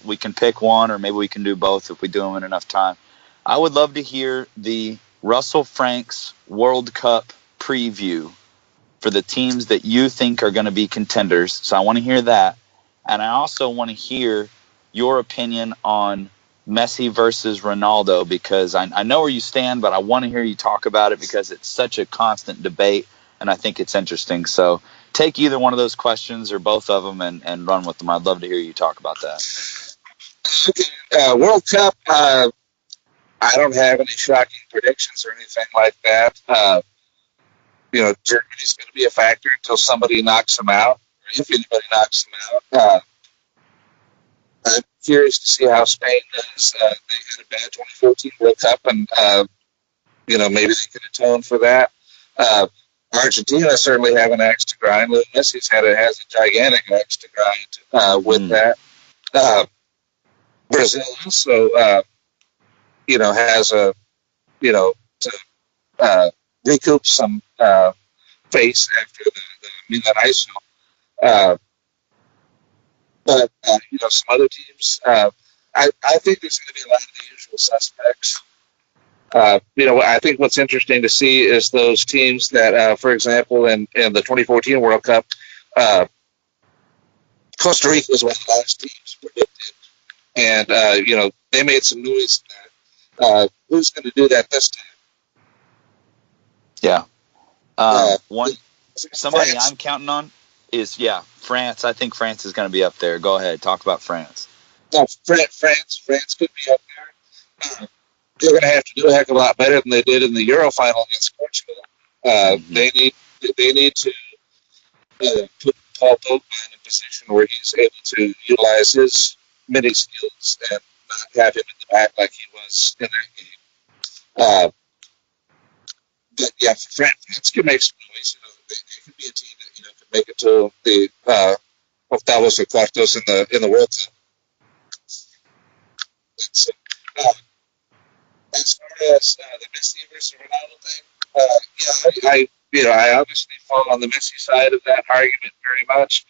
we can pick one, or maybe we can do both if we do them in enough time. I would love to hear the Russell Franks World Cup preview for the teams that you think are going to be contenders. So I want to hear that. And I also want to hear your opinion on Messi versus Ronaldo, because I know where you stand, but I want to hear you talk about it because it's such a constant debate, and I think it's interesting. So take either one of those questions or both of them and run with them. I'd love to hear you talk about that. Okay. World Cup, I don't have any shocking predictions or anything like that. Germany's going to be a factor until somebody knocks them out, or if anybody knocks them out. I'm curious to see how Spain does. They had a bad 2014 World Cup, and maybe they can atone for that. Argentina certainly have an axe to grind. Messi's has a gigantic axe to grind with that. Brazil also, has to recoup some face after the Milan ISO. But some other teams, I think there's going to be a lot of the usual suspects. I think what's interesting to see is those teams that, for example, in the 2014 World Cup, Costa Rica was one of the last teams predicted, and they made some noise. Who's going to do that this time? Yeah. Somebody I'm counting on is France. I think France is going to be up there. Go ahead, talk about France. No, France could be up there. They're going to have to do a heck of a lot better than they did in the Euro final against Portugal. They need to put Paul Pogba in a position where he's able to utilize his many skills and not have him in the back like he was in that game. But France can make some noise. They could be a team that make it to the octavos or cuartos in the World Cup. So, as far as the Messi versus Ronaldo thing, I obviously fall on the Messi side of that argument very much.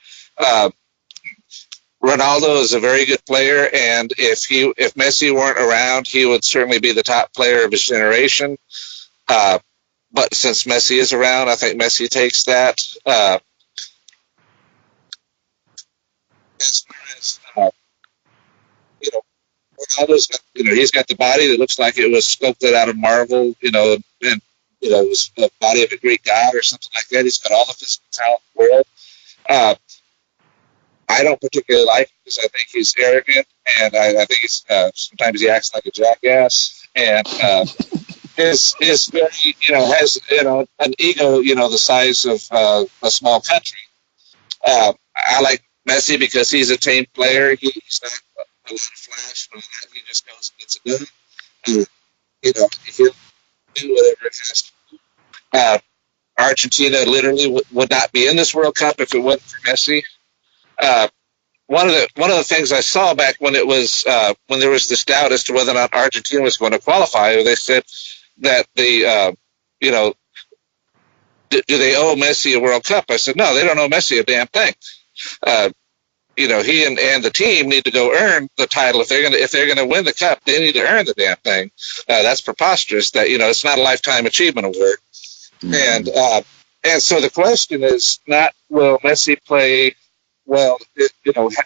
Ronaldo is a very good player, and if Messi weren't around, he would certainly be the top player of his generation. But since Messi is around, I think Messi takes that. As far as Ronaldo's got, he's got the body that looks like it was sculpted out of marble, and it was the body of a Greek god or something like that. He's got all the physical talent in the world. I don't particularly like him because I think he's arrogant, and I think he's sometimes he acts like a jackass, and is very has an ego the size of a small country. I like Messi because he's a tame player. He's not a lot of flash and all that. He just goes and gets it done. He'll do whatever it has to do. Argentina literally would not be in this World Cup if it wasn't for Messi. One of the things I saw back when it was when there was this doubt as to whether or not Argentina was going to qualify, they said that do they owe Messi a World Cup? I said no, they don't owe Messi a damn thing. He and the team need to go earn the title. If they're gonna win the cup, they need to earn the damn thing. That's preposterous. That it's not a lifetime achievement award. Mm-hmm. And so the question is not will Messi play well.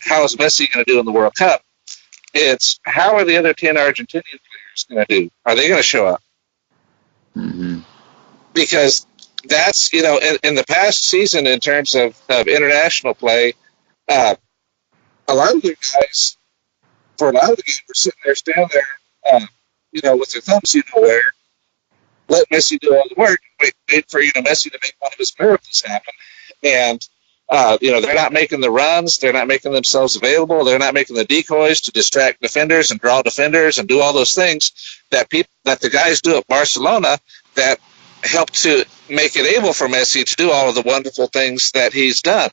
How is Messi going to do in the World Cup? It's how are the other 10 Argentinian players going to do? Are they going to show up? Mm-hmm. Because that's in the past season in terms of international play. A lot of the guys, for a lot of the games, were sitting there, standing there, with their thumbs, where let Messi do all the work, wait for Messi to make one of his miracles happen, and they're not making the runs, they're not making themselves available, they're not making the decoys to distract defenders and draw defenders and do all those things that the guys do at Barcelona that help to make it able for Messi to do all of the wonderful things that he's done.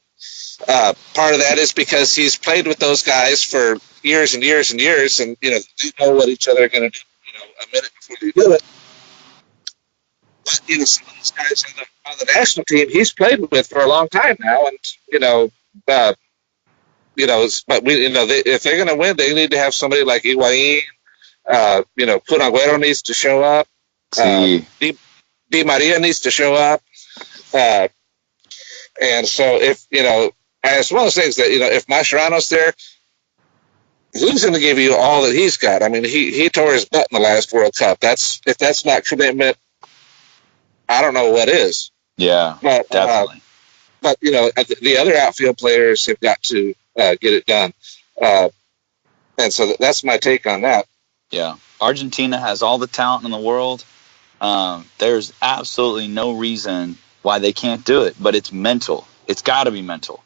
Part of that is because he's played with those guys for years and years and years, and they know what each other are going to do. A minute before they do it. But some of these guys on the national team, he's played with for a long time now, and but if they're going to win, they need to have somebody like Higuain. Kun Agüero needs to show up. Di Maria needs to show up. And so as one of the things that, if Mascherano's there, he's going to give you all that he's got. I mean, he tore his butt in the last World Cup. If that's not commitment, I don't know what is. Yeah, but, definitely. But the other outfield players have got to get it done. And so that's my take on that. Yeah. Argentina has all the talent in the world. There's absolutely no reason why they can't do it, but it's mental. It's got to be mental.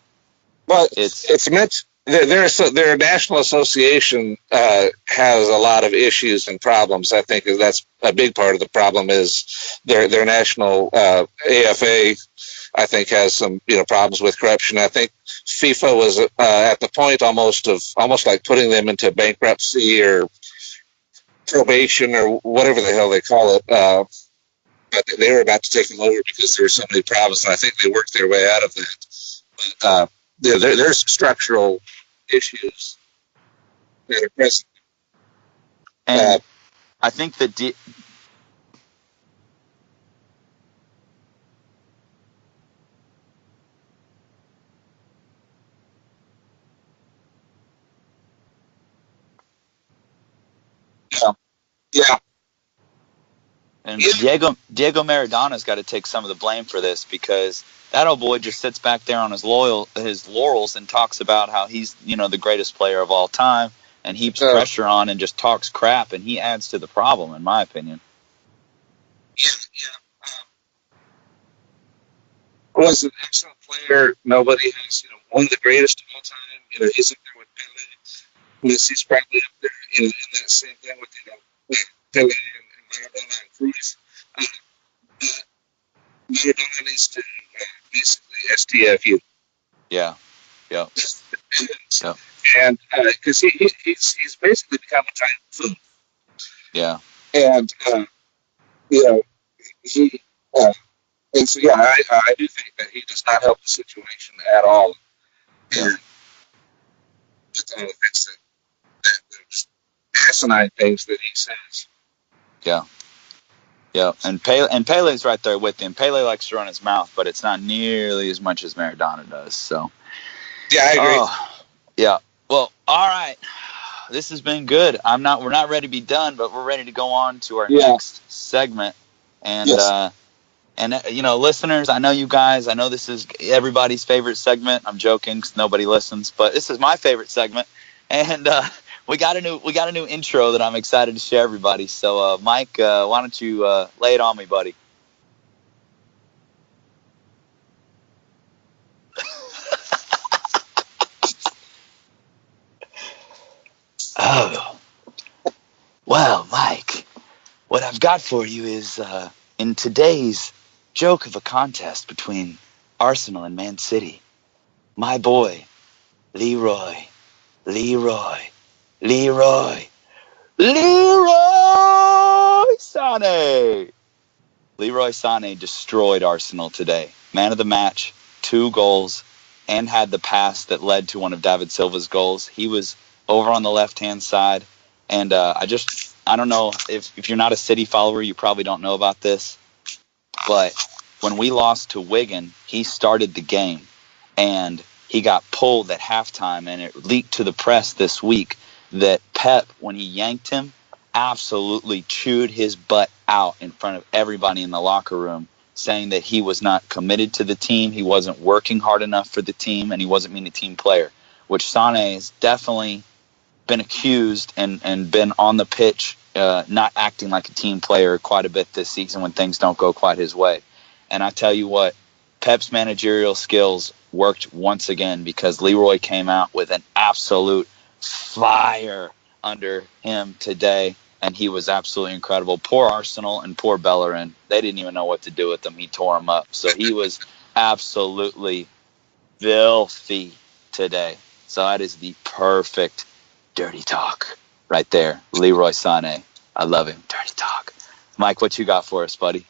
Well, it's meant. Their national association has a lot of issues and problems. I think that's a big part of the problem is their national AFA. I think has some problems with corruption. I think FIFA was at the point almost like putting them into bankruptcy or probation or whatever the hell they call it. But they were about to take them over because there were so many problems, and I think they worked their way out of that. But there's structural issues that are present. And I think that Yeah. And Diego Maradona's got to take some of the blame for this because that old boy just sits back there on his laurels and talks about how he's the greatest player of all time and heaps pressure on and just talks crap, and he adds to the problem, in my opinion. Yeah. Was an excellent player. Nobody has one of the greatest of all time. He's up there with Pele. Messi's probably up there in that same thing with Pele and Maradona and Cruz. Maradona needs to basically STFU. Yeah. Yep. And because he's basically become a giant fool. Yeah. And he and so I do think that he does not help the situation at all. Yeah. And just all the things that there's asinine things that he says. Yeah. Yeah. And Pele's right there with him. Pele likes to run his mouth, but it's not nearly as much as Maradona does. So. Yeah, I agree. Oh, yeah. Well, all right. This has been good. We're not ready to be done, but we're ready to go on to our next segment. And Yes. Listeners, I know you guys. I know this is everybody's favorite segment. I'm joking because nobody listens, but this is my favorite segment. And we got a new intro that I'm excited to share everybody. So, Mike, why don't you lay it on me, buddy? Oh, well, Mike, what I've got for you is in today's joke of a contest between Arsenal and Man City, my boy, Leroy Sané. Leroy Sané destroyed Arsenal today. Man of the match, 2 goals, and had the pass that led to one of David Silva's goals. He was over on the left-hand side, and I don't know, if you're not a City follower, you probably don't know about this, but when we lost to Wigan, he started the game, and he got pulled at halftime, and it leaked to the press this week that Pep, when he yanked him, absolutely chewed his butt out in front of everybody in the locker room, saying that he was not committed to the team, he wasn't working hard enough for the team, and he wasn't being a team player, which Sané has definitely been accused and been on the pitch not acting like a team player quite a bit this season when things don't go quite his way. And I tell you what, Pep's managerial skills worked once again because Leroy came out with an absolute fire under him today, and he was absolutely incredible. Poor Arsenal and poor Bellerin. They didn't even know what to do with him. He tore him up. So he was absolutely filthy today. So that is the perfect dirty talk right there. Leroy Sané. I love him. Dirty talk. Mike, what you got for us, buddy?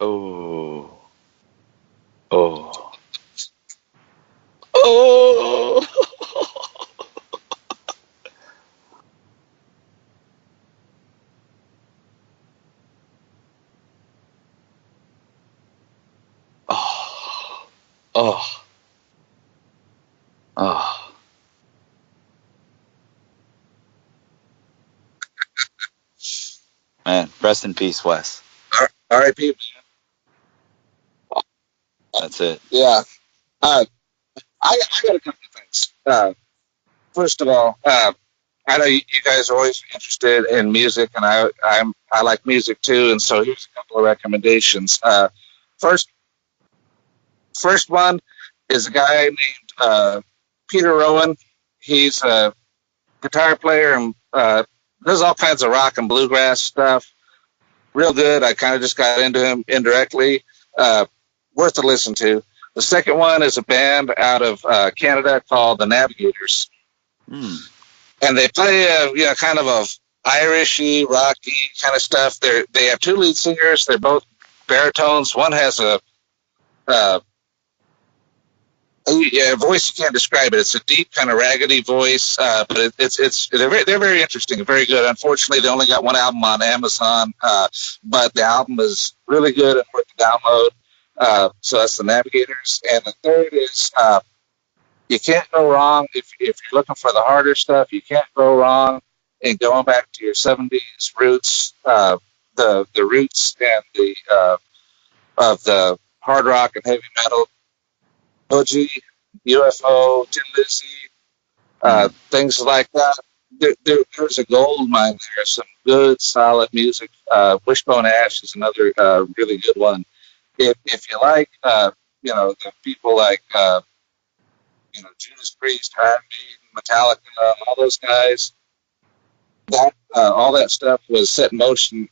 Oh. Oh. Oh. Oh. Oh. Oh. Man, rest in peace, Wes. R.I.P. That's it. Yeah. I got a couple of things. First of all, I know you guys are always interested in music, and I like music too. And so here's a couple of recommendations. First one is a guy named Peter Rowan. He's a guitar player and does all kinds of rock and bluegrass stuff. Real good. I kind of just got into him indirectly. Worth a listen to. The second one is a band out of Canada called the Navigators. And they play kind of a Irishy, rocky kind of stuff. They have 2 lead singers. They're both baritones. One has a voice you can't describe it. It's a deep kind of raggedy voice, but they're very interesting and very good. Unfortunately, they only got 1 album on Amazon, but the album is really good and worth the download. So that's the Navigators. And the third is you can't go wrong if you're looking for the harder stuff. You can't go wrong in going back to your 70s roots, the roots and the of the hard rock and heavy metal. OG, UFO, Tin Lizzy, things like that. There's a gold mine there. Some good, solid music. Wishbone Ash is another really good one. If you like the people like Judas Priest, Iron Maiden, Metallica, all those guys. That all that stuff was set in motion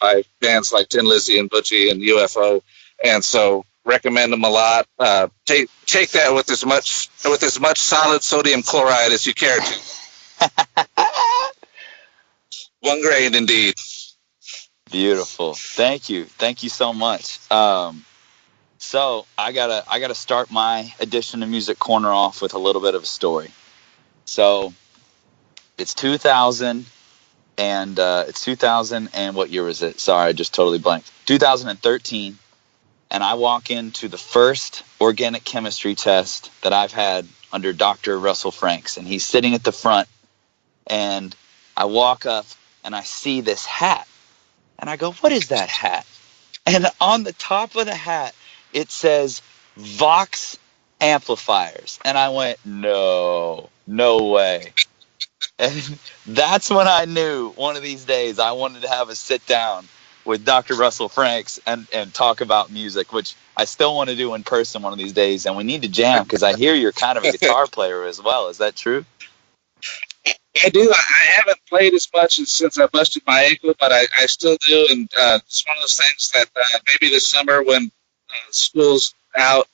by bands like Tin Lizzy and Butchie and UFO, and so recommend them a lot. Take that with as much solid sodium chloride as you care to. 1 grain indeed. Beautiful. Thank you so much. So I gotta start my edition of Music Corner off with a little bit of a story. So it's 2000 and what year was it? Sorry, I just totally blanked. 2013, and I walk into the first organic chemistry test that I've had under Dr. Russell Franks, and he's sitting at the front, and I walk up and I see this hat, and I go, "What is that hat?" And on the top of the hat, it says Vox amplifiers. And I went, no way. And that's when I knew one of these days I wanted to have a sit down with Dr. Russell Franks and talk about music, which I still want to do in person one of these days. And we need to jam because I hear you're kind of a guitar player as well. Is that true? I do. I haven't played as much since I busted my ankle, but I still do. And it's one of those things that maybe this summer when school's out,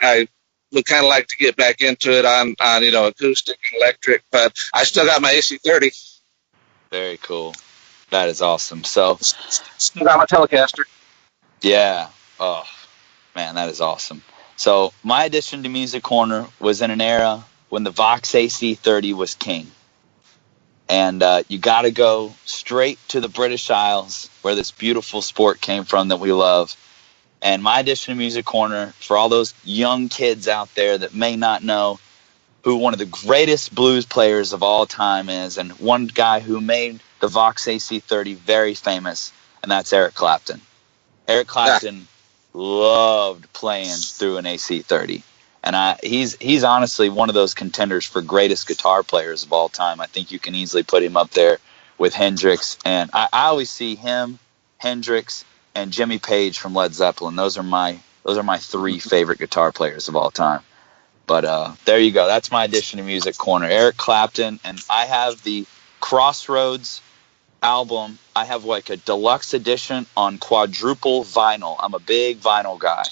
I would kind of like to get back into it on acoustic and electric. But I still got my AC30. Very cool. That is awesome. So still got my Telecaster. Yeah. Oh, man, that is awesome. So my addition to Music Corner was in an era when the Vox AC30 was king. And you got to go straight to the British Isles where this beautiful sport came from that we love. And my addition to Music Corner, for all those young kids out there that may not know who one of the greatest blues players of all time is, and one guy who made the Vox AC30 very famous, and that's Eric Clapton. Eric Clapton loved playing through an AC30. And he's honestly one of those contenders for greatest guitar players of all time. I think you can easily put him up there with Hendrix. And I always see him, Hendrix, and Jimmy Page from Led Zeppelin. Those are my 3 favorite guitar players of all time. But there you go. That's my addition to Music Corner. Eric Clapton. And I have the Crossroads album. I have like a deluxe edition on quadruple vinyl. I'm a big vinyl guy.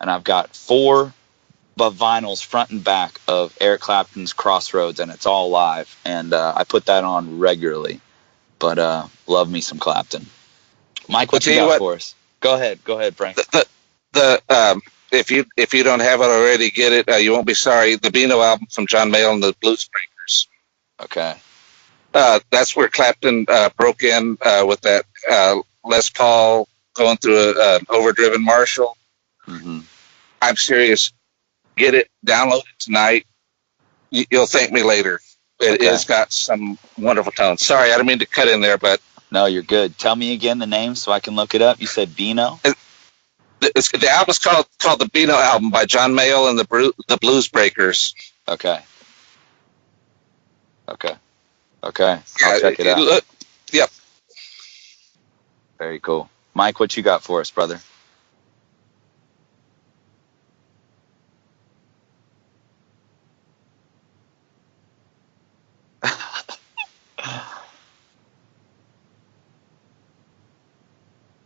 And I've got 4 vinyls front and back of Eric Clapton's Crossroads, and it's all live. And I put that on regularly. But love me some Clapton. Mike, what you got for us? Go ahead, Frank. If you don't have it already, get it. You won't be sorry. The Beano album from John Mayall and the Blues Breakers. Okay. That's where Clapton broke in with that Les Paul going through an overdriven Marshall. Mm-hmm. I'm serious. Get it, download it tonight. You'll thank me later. It's got some wonderful tones. Sorry, I didn't mean to cut in there, but no, you're good. Tell me again the name so I can look it up. You said Beano? The album's called the Beano album by John Mayall and the Blues Breakers. Okay. I'll check it out. Yep. Very cool. Mike, what you got for us, brother?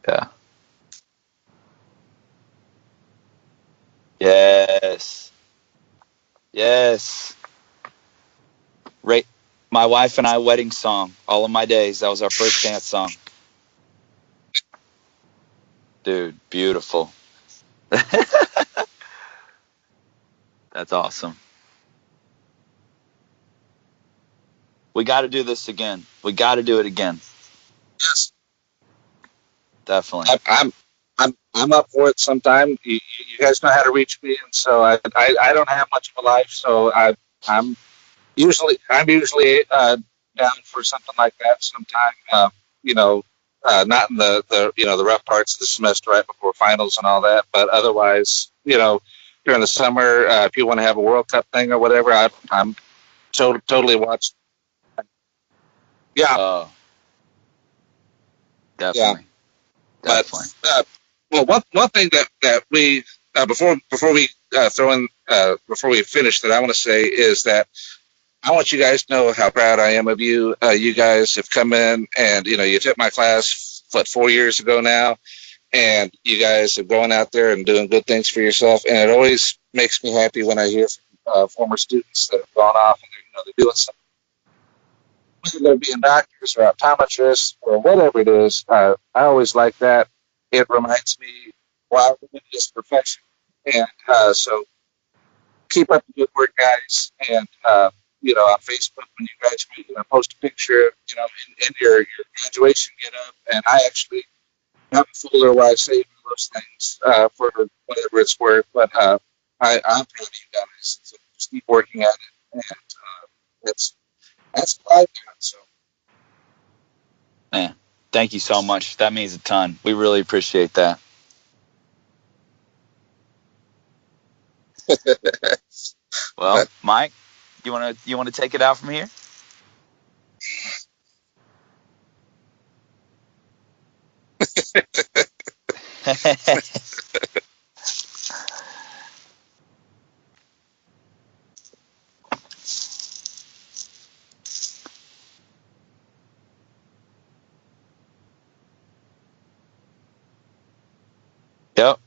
Yeah. Yes. Right. My wife and I wedding song, All of My Days. That was our first dance song. Dude, beautiful. That's awesome. We got to do this again. We got to do it again. Yes. Definitely. I'm up for it sometime. You guys know how to reach me, and so I don't have much of a life, so I'm usually down for something like that sometime. Not in the rough parts of the semester right before finals and all that, but otherwise, during the summer, if you want to have a World Cup thing or whatever, I'm totally watching. Yeah. Definitely. Yeah. But one thing that we before we before we finish that, I want to say is that I want you guys to know how proud I am of you. You guys have come in and you took my class 4 years ago now, and you guys are going out there and doing good things for yourself. And it always makes me happy when I hear from former students that have gone off and they're doing something, whether they're being doctors or optometrists or whatever it is. I always like that. It reminds me why we're in this profession. And so keep up the good work, guys. And on Facebook when you graduate, post a picture, in your graduation get up. And I actually have a folder where I save those things for whatever it's worth. But I'm proud of you guys. So just keep working at it, and that's what I've got. So. Man, thank you so much. That means a ton. We really appreciate that. Well, Mike, you wanna take it out from here? Yep.